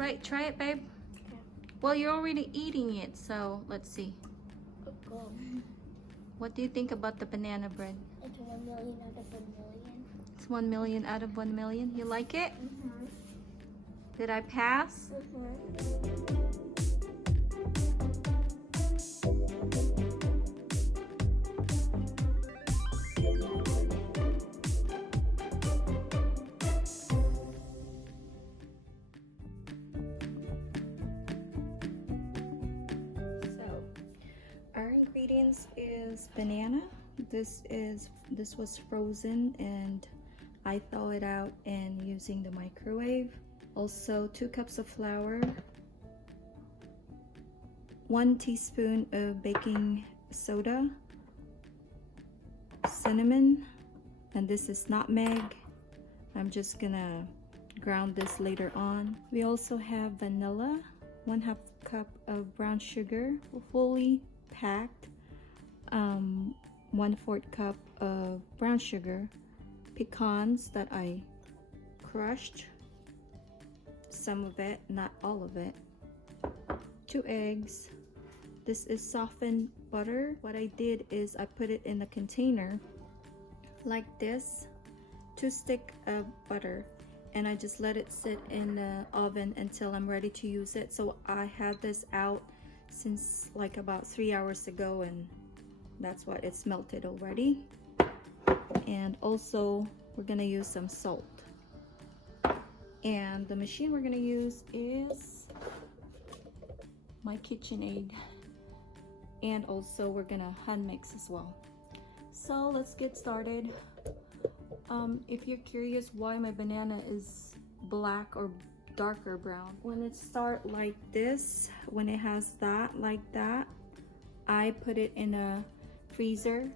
Right, try it, babe. Okay. Well, you're already eating it, so let's see. Cool. What do you think about the banana bread? It's 1 million out of 1 million. It's 1 million out of 1 million. You like it? Mm-hmm. Did I pass? Mm-hmm. So, our ingredients is banana. This was frozen and I thaw it out and using the microwave. Also 2 cups of flour, 1 teaspoon of baking soda, cinnamon, and this is nutmeg. I'm just gonna ground this later on. We also have vanilla, 1/2 cup of brown sugar, fully packed, 1/4 cup of brown sugar, pecans that I crushed, some of it, not all of it, 2 eggs. This is softened butter. What I did is I put it in a container like this, 2 sticks of butter, and I just let it sit in the oven until I'm ready to use it. So I had this out since like about 3 hours ago, and that's why it's melted already. And also we're gonna use some salt, and the machine we're gonna use is my KitchenAid, and also we're gonna hand mix as well. So let's get started. If you're curious why my banana is black or darker brown, when it starts like this, when it has that like that, I put it in a freezer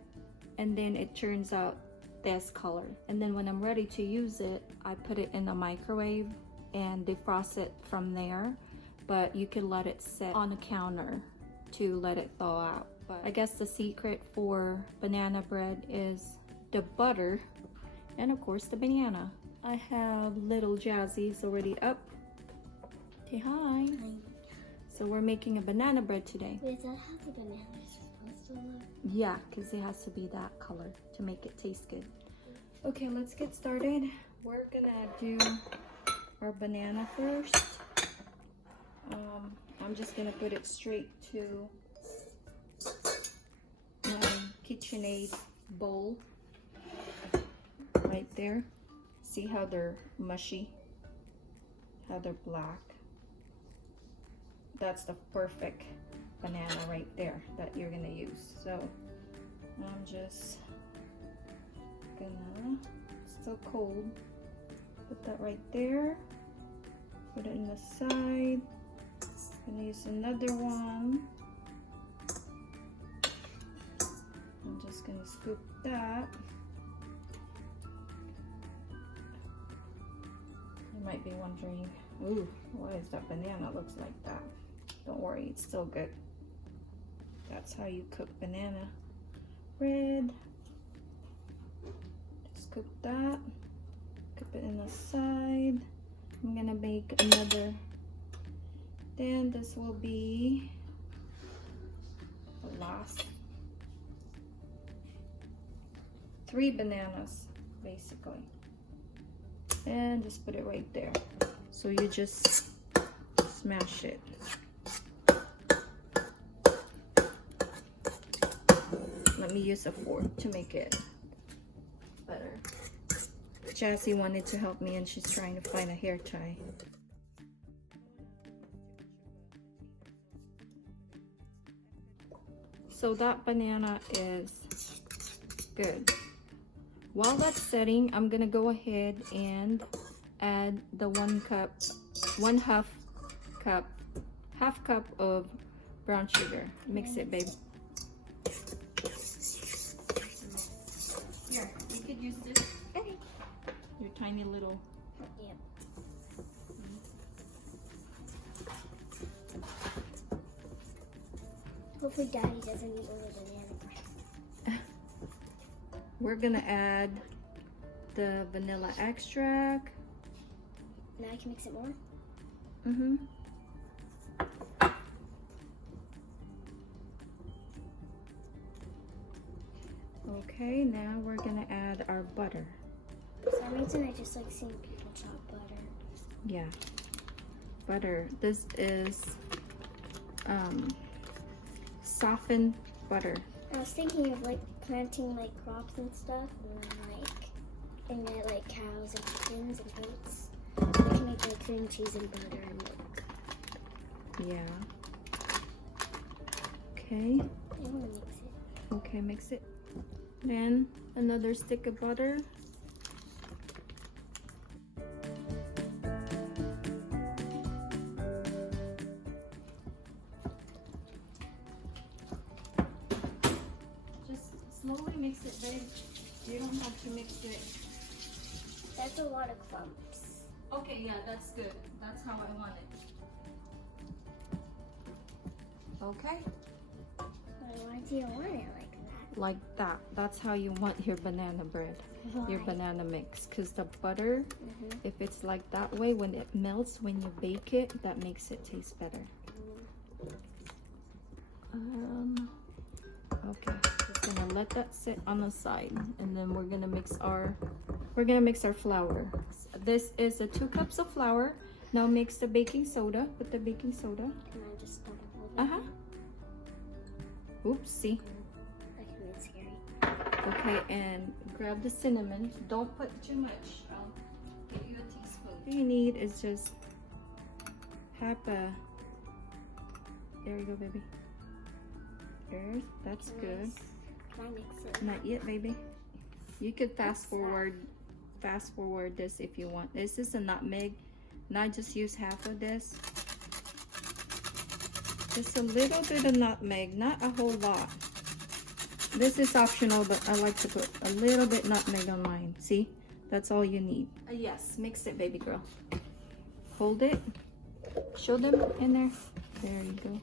and then it turns out this color. And then when I'm ready to use it, I put it in the microwave and defrost it from there. But you can let it sit on the counter to let it thaw out. But I guess the secret for banana bread is the butter and of course the banana. I have little Jazzy's already up. Say hi. Hi. So we're making a banana bread today. Wait, is that how the banana is supposed to look? Yeah, because it has to be that color to make it taste good. Okay, let's get started. We're gonna do our banana first. I'm just gonna put it straight to my KitchenAid bowl right there. See how they're mushy, how they're black. That's the perfect banana right there that you're gonna use. So I'm just gonna, it's still cold, put that right there, put it in the side. Gonna use another one. I'm just gonna scoop that. You might be wondering, ooh, why is that banana looks like that? Don't worry, it's still good. That's how you cook banana bread. Just scoop that, keep it in the side. I'm gonna make another. Then this will be the last 3 bananas basically, and just put it right there. So you just smash it. Let me use a fork to make it better. Jazzy wanted to help me and she's trying to find a hair tie. So that banana is good. While that's setting, I'm gonna go ahead and add the half cup of brown sugar. Mix it, babe. Here, you could use this. Okay. Your tiny little. Yep. Hopefully Daddy doesn't eat all the banana bread. We're gonna add the vanilla extract. Now I can mix it more? Mm-hmm. Okay, now we're gonna add our butter. For some reason, I just like seeing people chop butter. Yeah, butter. This is softened butter. I was thinking of like planting like crops and stuff, and get like cows and chickens and goats. We can make like cream cheese and butter and milk. Yeah. Okay. I want to mix it. Okay, mix it. Then another stick of butter. Just slowly mix it, babe. You don't have to mix it. That's a lot of clumps. Okay, yeah, that's good. That's how I want it. Okay. Why do you want it like that? Like that. That's how you want your banana bread. Your Why? banana mix. Because the butter, if it's like that way, when it melts, when you bake it, that makes it taste better. Okay, just gonna let that sit on the side, and then we're gonna mix our flour. This is 2 cups of flour. Now mix the baking soda. Put the baking soda. Can I just start holding it? Oopsie. That can be scary. Okay, and grab the cinnamon. Don't put too much. I'll give you a teaspoon. All you need is just half a. There you go, baby. There's. That's good. Can I mix it? Not yet, baby. You could fast forward this if you want. This is a nutmeg, and I just use half of this. Just a little bit of nutmeg, not a whole lot. This is optional, but I like to put a little bit nutmeg on mine. See? That's all you need. Yes, mix it, baby girl. Hold it. Show them in there. There you go.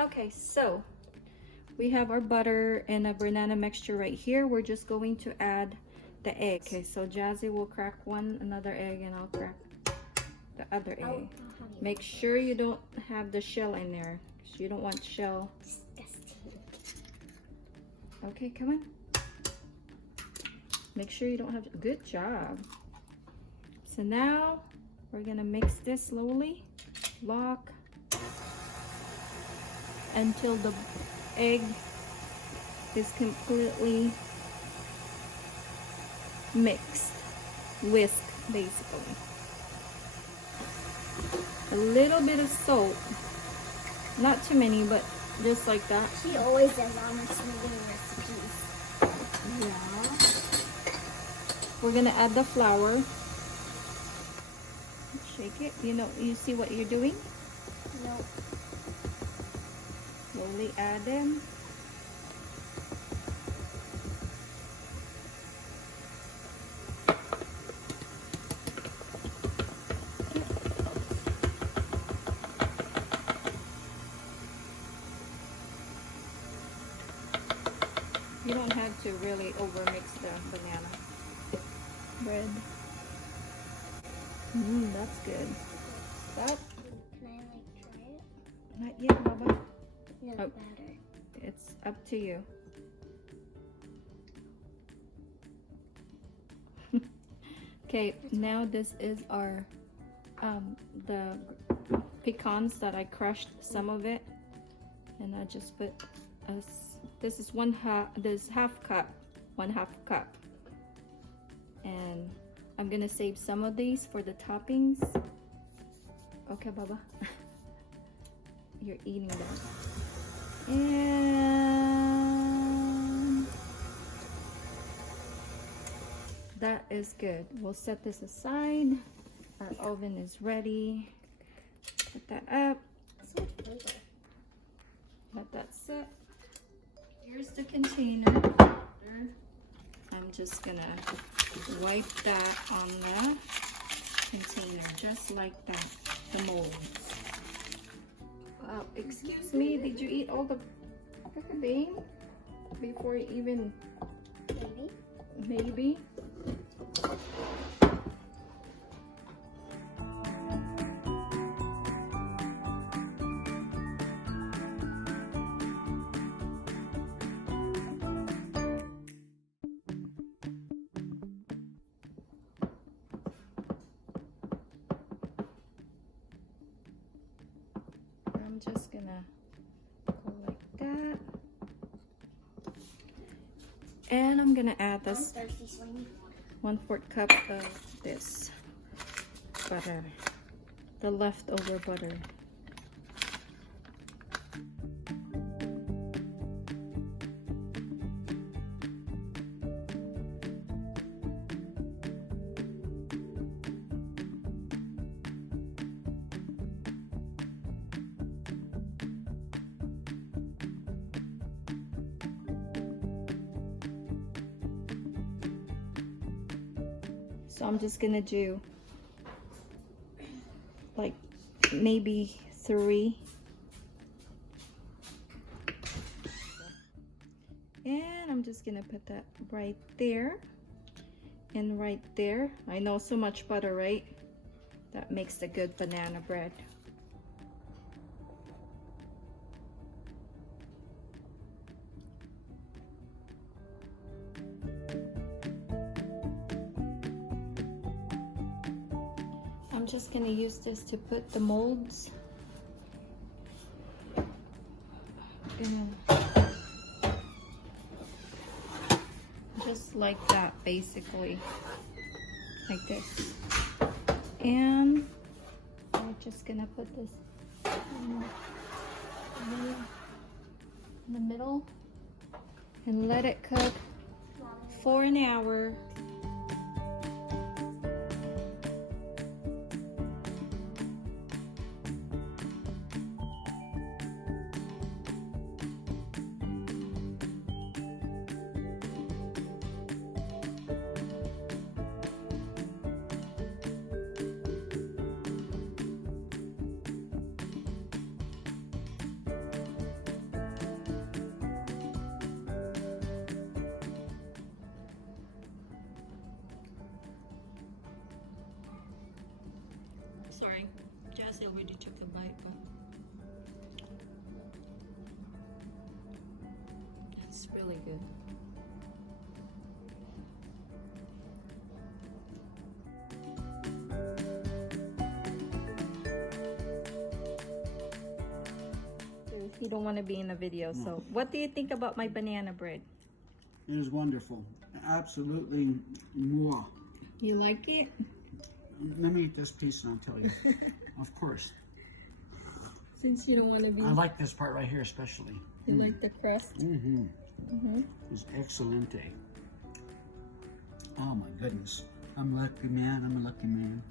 Okay, so we have our butter and a banana mixture right here. We're just going to add the egg. Okay, so Jazzy will crack another egg, and I'll crack the other egg. Make sure you don't have the shell in there, because you don't want shell. Disgusting. Okay, come on. Make sure you don't have. Good job. So now we're gonna mix this slowly. Lock. Until the egg is completely mixed. Whisk, basically. A little bit of salt. Not too many, but just like that. She always does all my smoothie recipes. Yeah. We're gonna add the flour. Shake it. You see what you're doing? Nope. Slowly add them. You don't have to really overmix the banana bread. That's good. Stop. Can I like try it? Not yet, Baba. No, Oh. better. It's up to you. Okay, now this is our the pecans that I crushed some of it, and I just put this is half cup, 1/2 cup, and I'm gonna save some of these for the toppings. Okay, Baba. You're eating them. And that is good. We'll set this aside. Our oven is ready. Put that up. So much flavor. Let that sit. Here's the container. I'm just gonna wipe that on the container, just like that, the mold. Excuse me, did you eat all the bean before you even maybe. I'm just gonna go like that. And I'm gonna add this 1/4 cup of this butter, the leftover butter. So I'm just gonna do like maybe 3. And I'm just gonna put that right there and right there. I know, so much butter, right? That makes a good banana bread. I'm just gonna use this to put the molds. Just like that, basically, like this. And I'm just gonna put this in the middle and let it cook for an hour. Sorry, Jazzy already took a bite, but it's really good. You don't want to be in the video, No. so what do you think about my banana bread? It is wonderful. Absolutely moi. You like it? Let me eat this piece and I'll tell you. Of course. Since you don't want to be... I like this part right here especially. You like the crust? Mm-hmm. Mm-hmm. It's excelente. Oh my goodness. I'm lucky, man. I'm a lucky man.